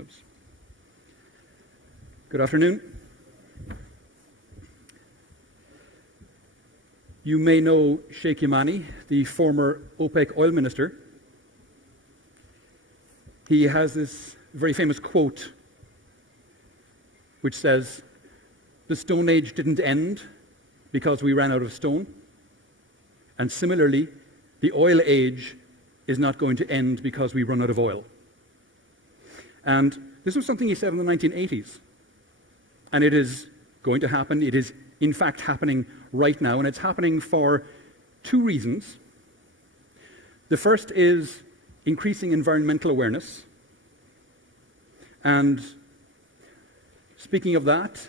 Oops. Good afternoon. You may know Sheikh Yamani, the former OPEC oil minister. He has this very famous quote which says, "The Stone Age didn't end because we ran out of stone. And similarly, the oil age is not going to end because we run out of oil." And this was something he said in the 1980s. And it is going to happen. It is, in fact, happening right now. And it's happening for two reasons. The first is increasing environmental awareness. And speaking of that,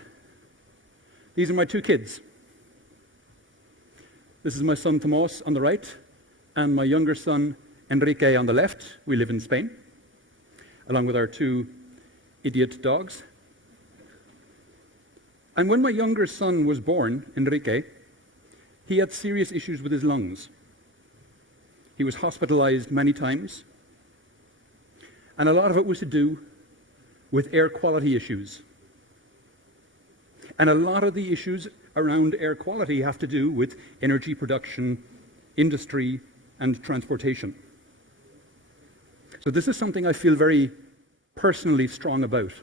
these are my two kids. This is my son Tomas on the right, and my younger son Enrique on the left. We live in Spain, along with our two idiot dogs. And when my younger son was born, Enrique, he had serious issues with his lungs. He was hospitalized many times, and a lot of it was to do with air quality issues. And a lot of the issues around air quality have to do with energy production, industry, and transportation. So this is something I feel very personally strong about.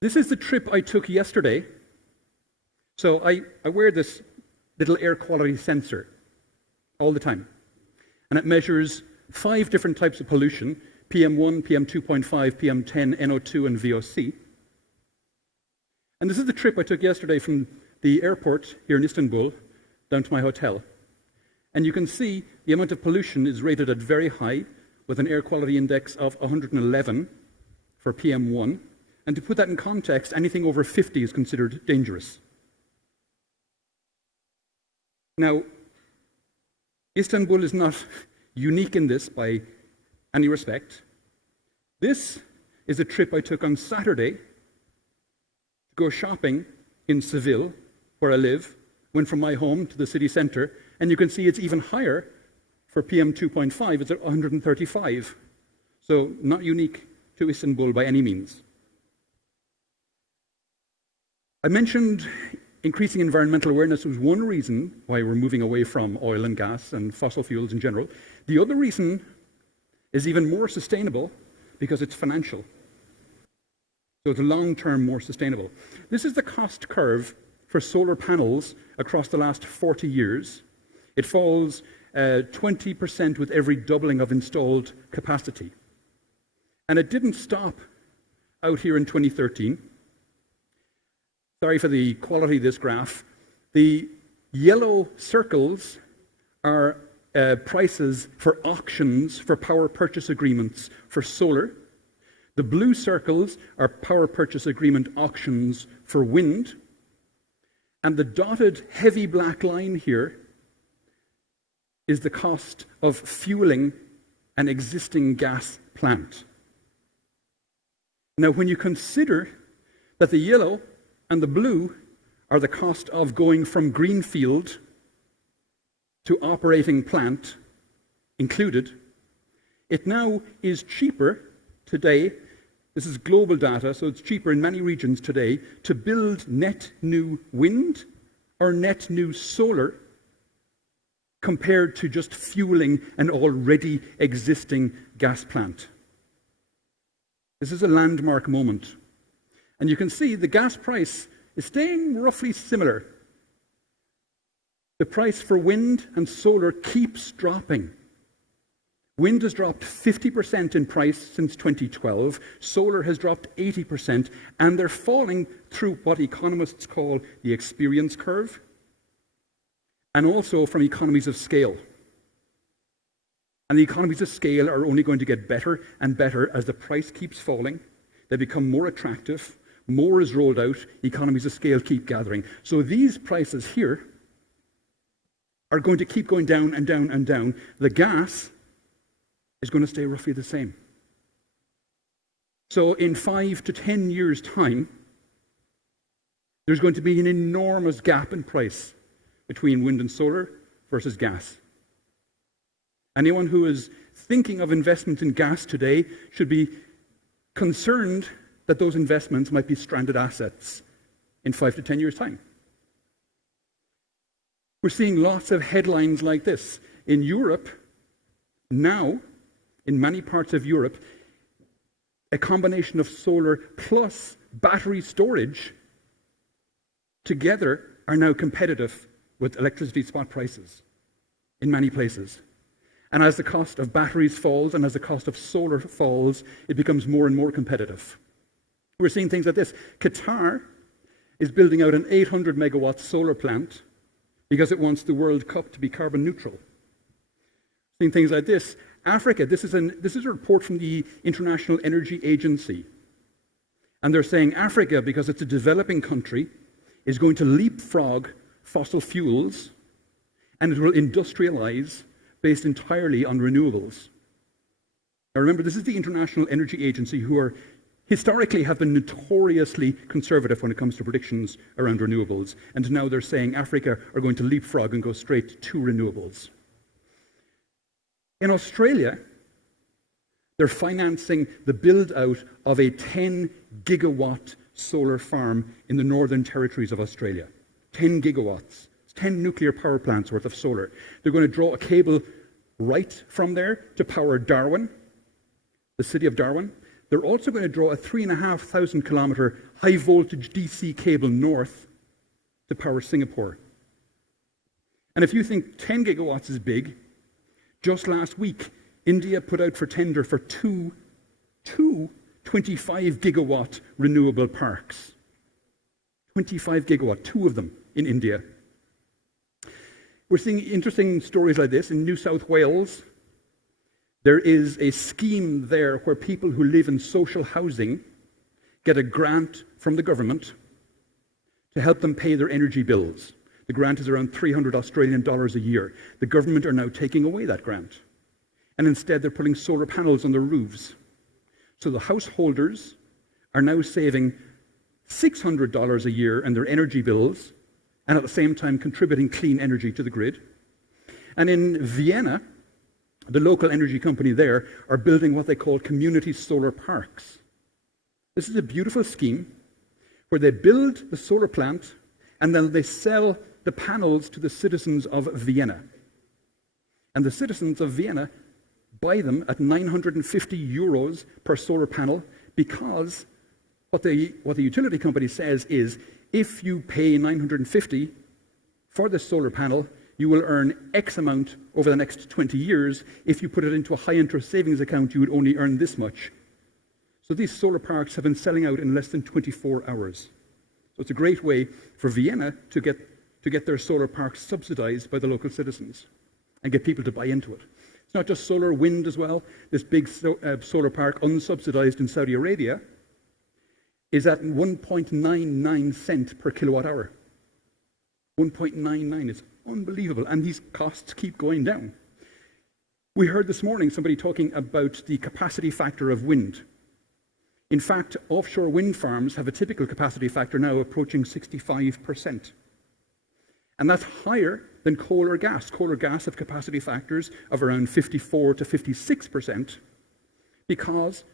This is the trip I took yesterday. So I wear this little air quality sensor all the time. And it measures 5 different types of pollution: PM1, PM2.5, PM10, NO2, and VOC. And this is the trip I took yesterday from the airport here in Istanbul down to my hotel. And you can see the amount of pollution is rated at very high, with an air quality index of 111 for PM1. And to put that in context, anything over 50 is considered dangerous. Now, Istanbul is not unique in this by any respect. This is a trip I took on Saturday to go shopping in Seville, where I live. Went from my home to the city center, and you can see it's even higher for PM2.5. It's at 135. So not unique to Istanbul by any means. I mentioned increasing environmental awareness was one reason why we're moving away from oil and gas and fossil fuels in general. The other reason is even more sustainable because it's financial. So it's long-term more sustainable. This is the cost curve for solar panels across the last 40 years. It falls 20% with every doubling of installed capacity. And it didn't stop out here in 2013. Sorry for the quality of this graph. The yellow circles are prices for auctions for power purchase agreements for solar. The blue circles are power purchase agreement auctions for wind. And the dotted heavy black line here is the cost of fueling an existing gas plant. Now, when you consider that the yellow and the blue are the cost of going from greenfield to operating plant included, it now is cheaper today. This is global data, so it's cheaper in many regions today to build net new wind or net new solar compared to just fueling an already existing gas plant. This is a landmark moment. And you can see the gas price is staying roughly similar. The price for wind and solar keeps dropping. Wind has dropped 50% in price since 2012. Solar has dropped 80%, and they're falling through what economists call the experience curve, and also from economies of scale. And the economies of scale are only going to get better and better as the price keeps falling. They become more attractive. More is rolled out, economies of scale keep gathering. So these prices here are going to keep going down and down and down. The gas is going to stay roughly the same. So in 5 to 10 years' time, there's going to be an enormous gap in price between wind and solar versus gas. Anyone who is thinking of investment in gas today should be concerned that those investments might be stranded assets in 5 to 10 years' time. We're seeing lots of headlines like this. In Europe, now, in many parts of Europe, a combination of solar plus battery storage together are now competitive with electricity spot prices in many places. And as the cost of batteries falls and as the cost of solar falls, it becomes more and more competitive. We're seeing things like this. Qatar is building out an 800 megawatt solar plant because it wants the World Cup to be carbon neutral. Seeing things like this. Africa, this is a report from the International Energy Agency. And they're saying Africa, because it's a developing country, is going to leapfrog fossil fuels and it will industrialize based entirely on renewables. Now remember, this is the International Energy Agency, who are historically have been notoriously conservative when it comes to predictions around renewables. And now they're saying Africa are going to leapfrog and go straight to renewables. In Australia, they're financing the build-out of a 10 gigawatt solar farm in the Northern Territories of Australia. 10 gigawatts. It's 10 nuclear power plants worth of solar. They're going to draw a cable right from there to power Darwin, the city of Darwin. They're also going to draw a 3,500 kilometre high voltage DC cable north to power Singapore. And if you think 10 gigawatts is big, just last week, India put out for tender for two 25 gigawatt renewable parks. 25 gigawatt, 2 of them in India. We're seeing interesting stories like this in New South Wales. There is a scheme there where people who live in social housing get a grant from the government to help them pay their energy bills. The grant is around 300 Australian dollars a year. The government are now taking away that grant. And instead they're putting solar panels on the roofs. So the householders are now saving $600 a year in their energy bills and at the same time contributing clean energy to the grid. And in Vienna, the local energy company there are building what they call community solar parks. This is a beautiful scheme where they build the solar plant and then they sell the panels to the citizens of Vienna. And the citizens of Vienna buy them at 950 euros per solar panel, because what the utility company says is, if you pay 950 for this solar panel, you will earn X amount over the next 20 years. If you put it into a high-interest savings account, you would only earn this much. So these solar parks have been selling out in less than 24 hours. So it's a great way for Vienna to get their solar parks subsidized by the local citizens and get people to buy into it. It's not just solar, wind as well. This big solar park, unsubsidized in Saudi Arabia, is at 1.99 cents per kilowatt hour. 1.99 is unbelievable, and these costs keep going down. We heard this morning somebody talking about the capacity factor of wind. In fact, offshore wind farms have a typical capacity factor now approaching 65%. And that's higher than coal or gas. Coal or gas have capacity factors of around 54 to 56%, because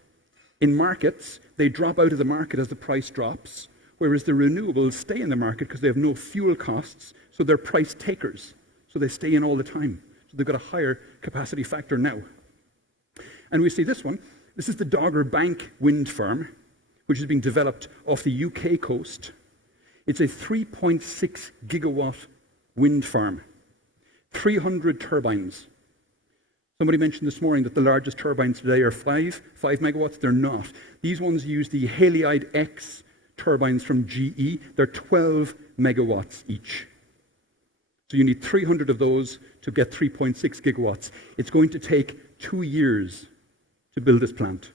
in markets, they drop out of the market as the price drops, whereas the renewables stay in the market because they have no fuel costs, so they're price takers. So they stay in all the time. So they've got a higher capacity factor now. And we see this one. This is the Dogger Bank wind farm, which is being developed off the UK coast. It's a 3.6 gigawatt wind farm, 300 turbines. Somebody mentioned this morning that the largest turbines today are 5 megawatts. They're not. These ones use the Haliade X turbines from GE. They're 12 megawatts each. So you need 300 of those to get 3.6 gigawatts. It's going to take 2 years to build this plant.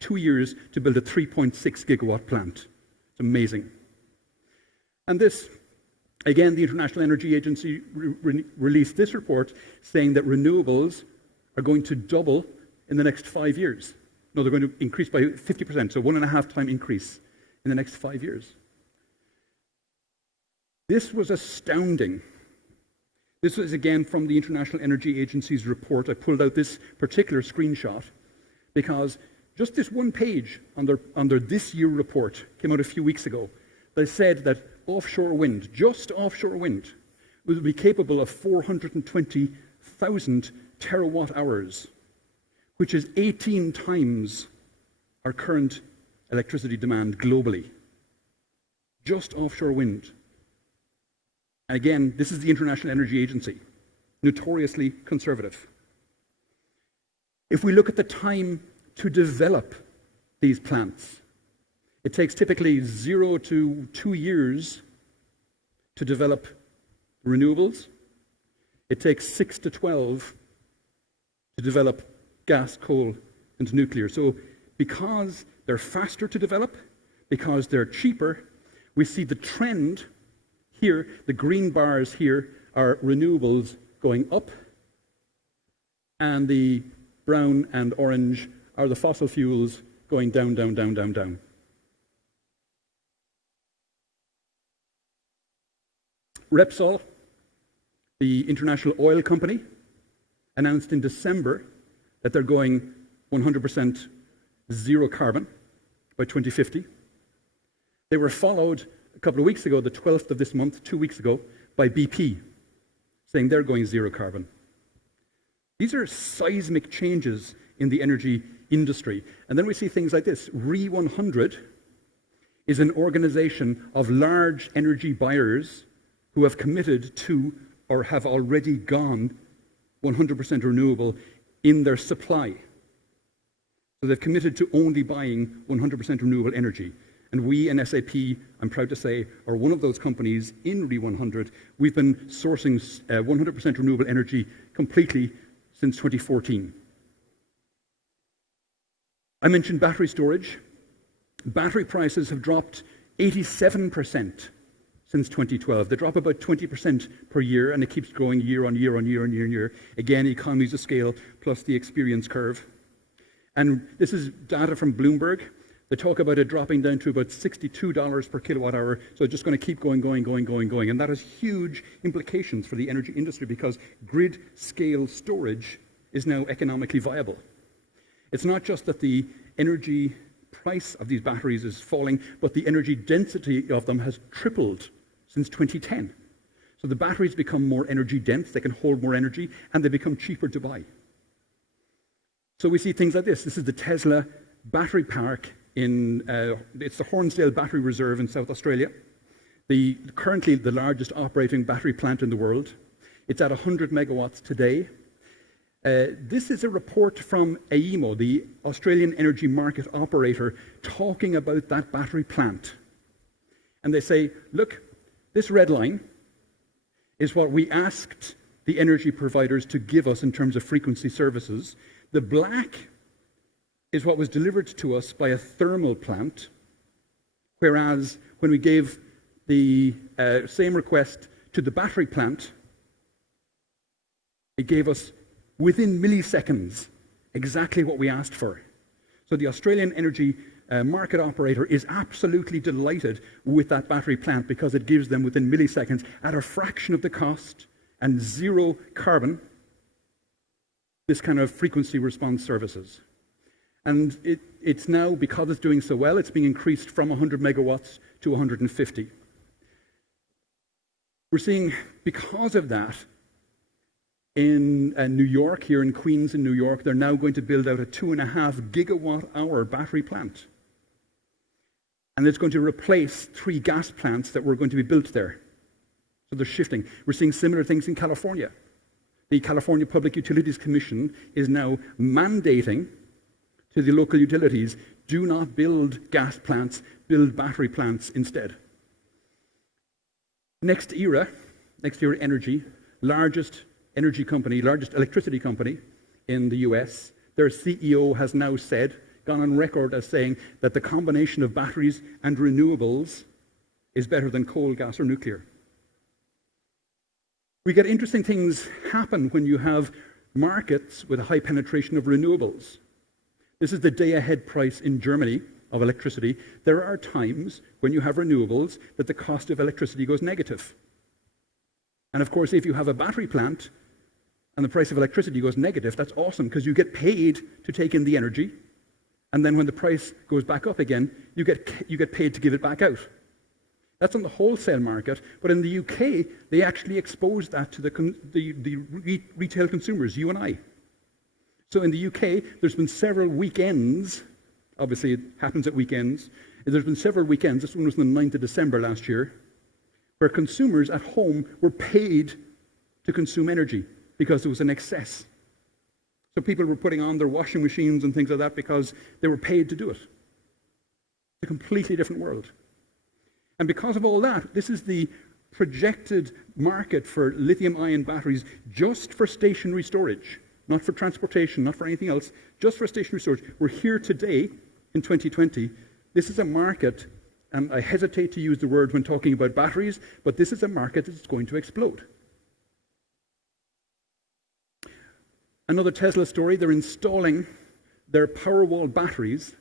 2 years to build a 3.6 gigawatt plant. It's amazing. And this, again, the International Energy Agency released this report saying that renewables are going to double in the next 5 years. No, they're going to increase by 50%, so 1.5 time increase in the next 5 years. This was astounding. This is again from the International Energy Agency's report. I pulled out this particular screenshot because just this one page under this year report came out a few weeks ago. They said that offshore wind, just offshore wind, will be capable of 420,000 terawatt hours, which is 18 times our current electricity demand globally. Just offshore wind. And again, this is the International Energy Agency, notoriously conservative. If we look at the time to develop these plants, it takes typically 0 to 2 years to develop renewables. It takes 6 to 12 to develop gas, coal, and nuclear. So because they're faster to develop, because they're cheaper, we see the trend here, the green bars here are renewables going up, and the brown and orange are the fossil fuels going down, down, down, down, down. Repsol, the international oil company, announced in December that they're going 100% zero carbon by 2050. They were followed a couple of weeks ago, the 12th of this month, 2 weeks ago, by BP, saying they're going zero carbon. These are seismic changes in the energy industry. And then we see things like this. RE100 is an organization of large energy buyers who have committed to or have already gone 100% renewable in their supply. So they've committed to only buying 100% renewable energy. And we in SAP, I'm proud to say, are one of those companies in RE100. We've been sourcing 100% renewable energy completely since 2014. I mentioned battery storage. Battery prices have dropped 87% since 2012. They drop about 20% per year, and it keeps growing year on year on year on year on year. Again, economies of scale plus the experience curve. And this is data from Bloomberg. They talk about it dropping down to about $62 per kilowatt hour. So it's just going to keep going. And that has huge implications for the energy industry because grid scale storage is now economically viable. It's not just that the energy price of these batteries is falling, but the energy density of them has tripled since 2010. So the batteries become more energy dense, they can hold more energy, and they become cheaper to buy. So we see things like this. This is the Tesla battery park it's the Hornsdale Battery Reserve in South Australia. Currently the largest operating battery plant in the world. It's at 100 megawatts today. This is a report from AEMO, the Australian Energy Market Operator, talking about that battery plant. And they say, look, this red line is what we asked the energy providers to give us in terms of frequency services. The black is what was delivered to us by a thermal plant, whereas when we gave the same request to the battery plant, it gave us within milliseconds exactly what we asked for. So the Australian Energy Market Operator is absolutely delighted with that battery plant because it gives them within milliseconds at a fraction of the cost and zero carbon this kind of frequency response services. And it's now, because it's doing so well, it's being increased from 100 megawatts to 150. We're seeing, because of that, in New York, here in Queens in New York, they're now going to build out a 2.5 gigawatt hour battery plant. And it's going to replace 3 gas plants that were going to be built there. So they're shifting. We're seeing similar things in California. The California Public Utilities Commission is now mandating to the local utilities, do not build gas plants, build battery plants instead. Next Era Energy, largest energy company, largest electricity company in the US, their CEO has now gone on record as saying that the combination of batteries and renewables is better than coal, gas, or nuclear. We get interesting things happen when you have markets with a high penetration of renewables. This is the day-ahead price in Germany of electricity. There are times when you have renewables that the cost of electricity goes negative. And of course, if you have a battery plant and the price of electricity goes negative, that's awesome because you get paid to take in the energy. And then when the price goes back up again, you get paid to give it back out. That's on the wholesale market, but in the UK, they actually expose that to the retail consumers, you and I. So in the UK, there's been several weekends, obviously it happens at weekends, there's been several weekends, this one was on the 9th of December last year, where consumers at home were paid to consume energy because there was an excess. So people were putting on their washing machines and things like that because they were paid to do it. It's a completely different world. And because of all that, this is the projected market for lithium-ion batteries just for stationary storage, not for transportation, not for anything else, just for stationary storage. We're here today in 2020. This is a market, and I hesitate to use the word when talking about batteries, but this is a market that's going to explode. Another Tesla story, they're installing their Powerwall batteries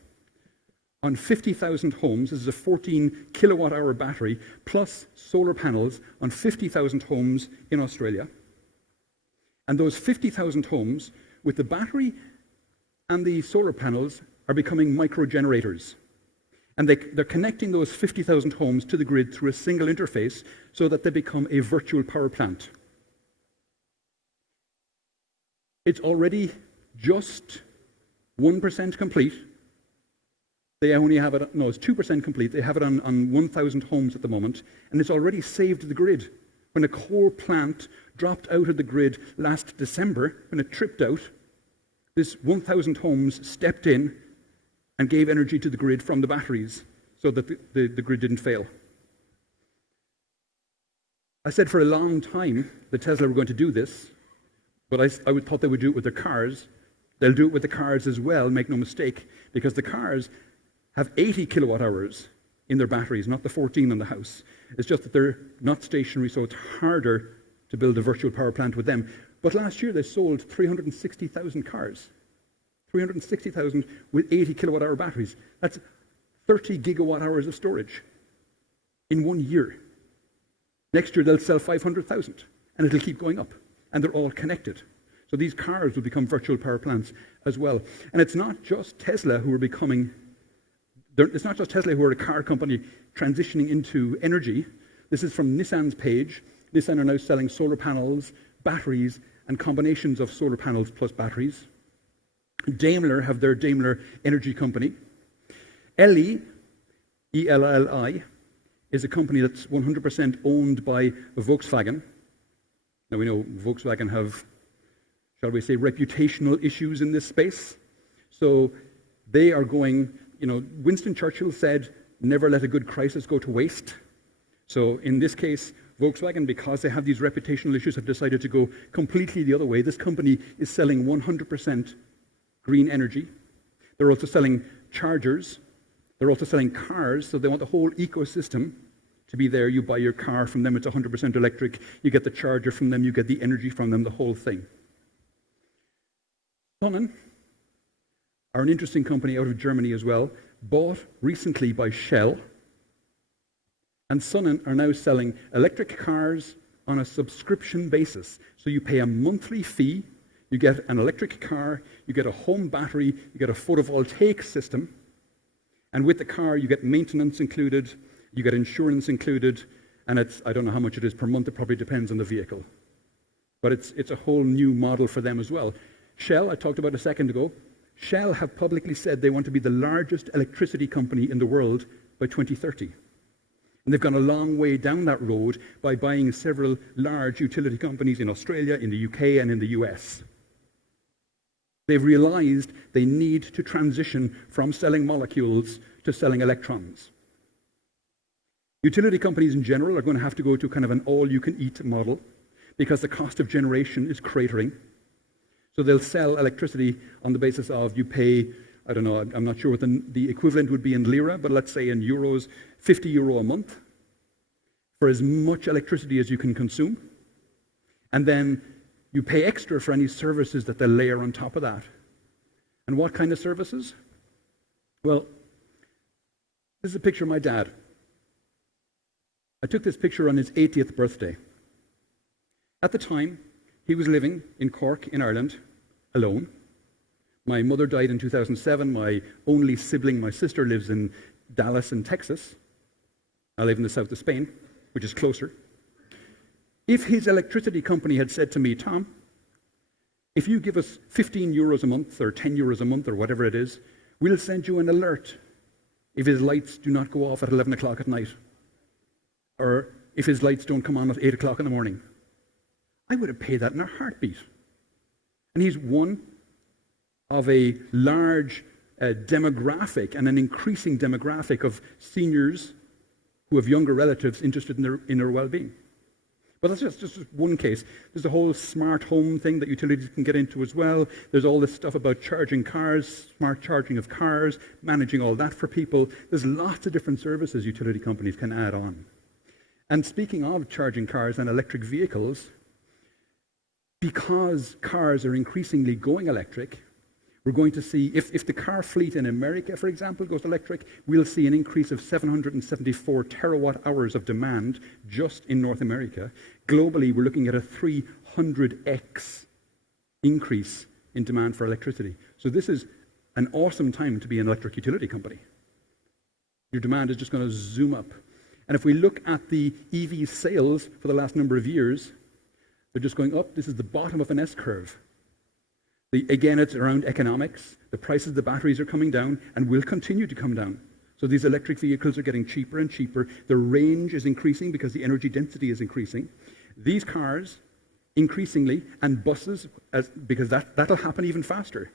on 50,000 homes. This is a 14 kilowatt hour battery plus solar panels on 50,000 homes in Australia. And those 50,000 homes with the battery and the solar panels are becoming micro generators. And they're connecting those 50,000 homes to the grid through a single interface so that they become a virtual power plant. It's already just 1% complete. They only have it, no, it's 2% complete. They have it on 1,000 homes at the moment, and it's already saved the grid. When a coal plant dropped out of the grid last December, when it tripped out, this 1,000 homes stepped in and gave energy to the grid from the batteries so that the grid didn't fail. I said for a long time that Tesla were going to do this, but I thought they would do it with their cars. They'll do it with the cars as well, make no mistake, because the cars have 80 kilowatt hours in their batteries, not the 14 in the house. It's just that they're not stationary, so it's harder to build a virtual power plant with them. But last year they sold 360,000 cars. 360,000 with 80 kilowatt hour batteries. That's 30 gigawatt hours of storage in 1 year. Next year they'll sell 500,000, and it'll keep going up. And they're all connected. So these cars will become virtual power plants as well. And it's not just Tesla who are a car company transitioning into energy. This is from Nissan's page. Nissan are now selling solar panels, batteries, and combinations of solar panels plus batteries. Daimler have their Daimler Energy Company. Elli, E-L-L-I, is a company that's 100% owned by Volkswagen. Now we know Volkswagen have, shall we say, reputational issues in this space. So they are going, Winston Churchill said, never let a good crisis go to waste. So in this case, Volkswagen, because they have these reputational issues, have decided to go completely the other way. This company is selling 100% green energy. They're also selling chargers. They're also selling cars, so they want the whole ecosystem to be there. You buy your car from them, it's 100% electric. You get the charger from them, you get the energy from them, the whole thing. Sonnen are an interesting company out of Germany as well, bought recently by Shell. And Sonnen are now selling electric cars on a subscription basis. So you pay a monthly fee, you get an electric car, you get a home battery, you get a photovoltaic system, and with the car you get maintenance included, you get insurance included, and I don't know how much it is per month, it probably depends on the vehicle. But it's a whole new model for them as well. Shell, I talked about a second ago, Shell have publicly said they want to be the largest electricity company in the world by 2030. And they've gone a long way down that road by buying several large utility companies in Australia, in the UK, and in the US. They've realized they need to transition from selling molecules to selling electrons. Utility companies in general are going to have to go to kind of an all-you-can-eat model because the cost of generation is cratering. So they'll sell electricity on the basis of you pay, I don't know, I'm not sure what the equivalent would be in lira, but let's say in euros, 50 euro a month for as much electricity as you can consume. And then you pay extra for any services that they'll layer on top of that. And what kind of services? Well, this is a picture of my dad. I took this picture on his 80th birthday. At the time, he was living in Cork in Ireland, alone. My mother died in 2007. My only sibling, my sister, lives in Dallas in Texas. I live in the south of Spain, which is closer. If his electricity company had said to me, Tom, if you give us 15 euros a month or 10 euros a month or whatever it is, we'll send you an alert if his lights do not go off at 11 o'clock at night, or if his lights don't come on at 8 o'clock in the morning, I would have paid that in a heartbeat. And he's one of a large demographic and an increasing demographic of seniors who have younger relatives interested in their well-being. But that's just one case. There's the whole smart home thing that utilities can get into as well. There's all this stuff about charging cars, smart charging of cars, managing all that for people. There's lots of different services utility companies can add on. And speaking of charging cars and electric vehicles, because cars are increasingly going electric, we're going to see, if the car fleet in America, for example, goes electric, we'll see an increase of 774 terawatt hours of demand just in North America. Globally, we're looking at a 300x increase in demand for electricity. So this is an awesome time to be an electric utility company. Your demand is just going to zoom up. And if we look at the EV sales for the last number of years, they're just going up. This is the bottom of an S-curve. Again, it's around economics. The prices of the batteries are coming down and will continue to come down. So these electric vehicles are getting cheaper and cheaper. The range is increasing because the energy density is increasing. These cars, increasingly, and buses, because that'll happen even faster.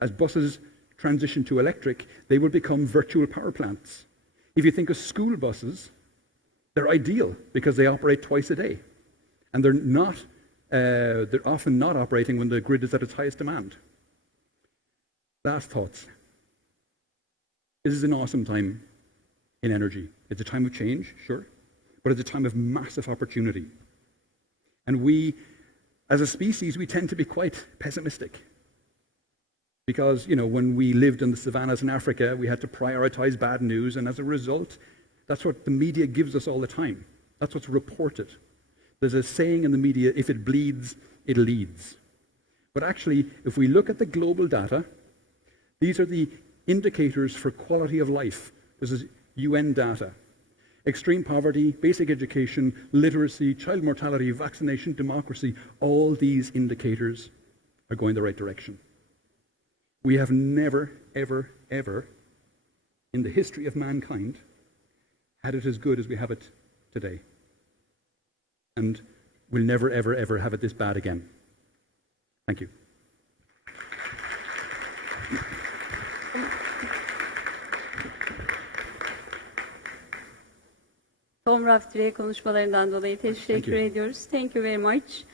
As buses transition to electric, they will become virtual power plants. If you think of school buses, they're ideal because they operate twice a day. And they're often not operating when the grid is at its highest demand. Last thoughts. This is an awesome time in energy. It's a time of change, sure, but it's a time of massive opportunity. And we, as a species, we tend to be quite pessimistic. Because, when we lived in the savannas in Africa, we had to prioritize bad news, and as a result, that's what the media gives us all the time. That's what's reported. There's a saying in the media, if it bleeds, it leads. But actually, if we look at the global data, these are the indicators for quality of life. This is UN data. Extreme poverty, basic education, literacy, child mortality, vaccination, democracy, all these indicators are going the right direction. We have never, ever, ever, in the history of mankind, had it as good as we have it today. And we'll never, ever, ever have it this bad again. Thank you. Tom Raftery'e konuşmalarından dolayı teşekkür ediyoruz. Thank you very much.